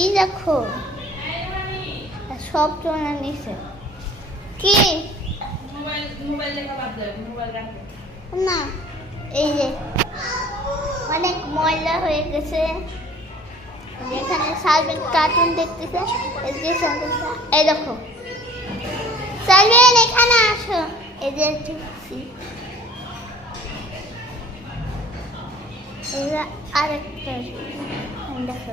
এই দেখো সব চলে নিছে কি না এই যে অনেক ময়লা হয়ে গেছে এখানে সার্ভেন্ট কার্টুন দেখতেছে এই দেখো সার্ভেন্ট এখানে আসো এই যে আরেকটা দেখো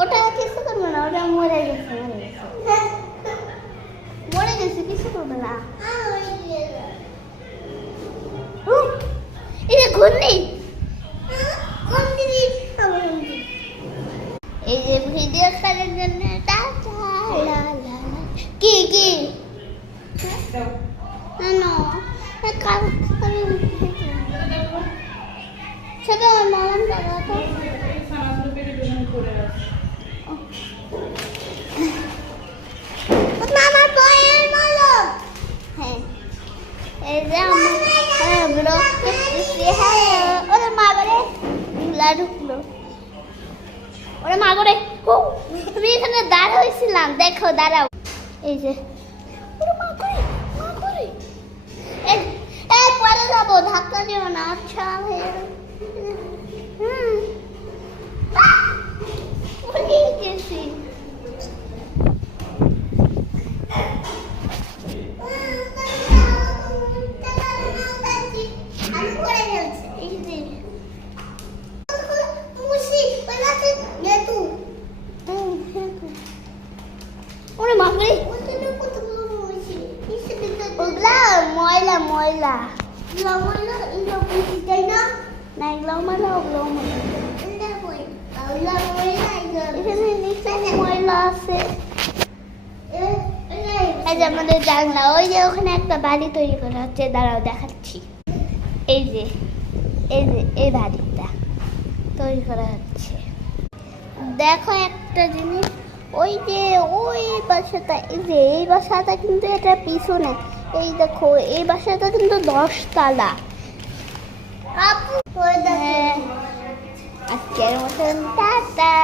ওটা কিছু করবে না ওটা মরে গেছে কিছু করবে না এটা ঘুরনি এই যে ভিডিও করার জন্য কি কি সেটা মলম দাদা তো আমার বয়ের মলম হ্যাঁ এই যে আমার ব্লগ করতেছি হ্যাঁ ওরে মা করে ধুলা ঢুকলো ওরে মা করে তুমি এখানে দাঁড়া হয়েছিলাম দেখো দাঁড়াও এই যে ওরে মা করে পরে যাবো ধাক্কা দিও না আচ্ছা হয়ে গেছি ওরে মা করে ময়লা ময়লা না এগুলো এখানে নিচে ময়লা আছে এই যে আমাদের জানলা ওই যে ওখানে একটা বাড়ি তৈরি করা হচ্ছে দাঁড়াও দেখাচ্ছি এই যে এই বাড়িটা তৈরি করা হচ্ছে দেখো একটা জিনিস ওই যে ওই বাসাটা এই বাসাটা কিন্তু এটা পিছনে এই দেখো এই বাসাটা কিন্তু 10 তলা আজকের মতন টাটা।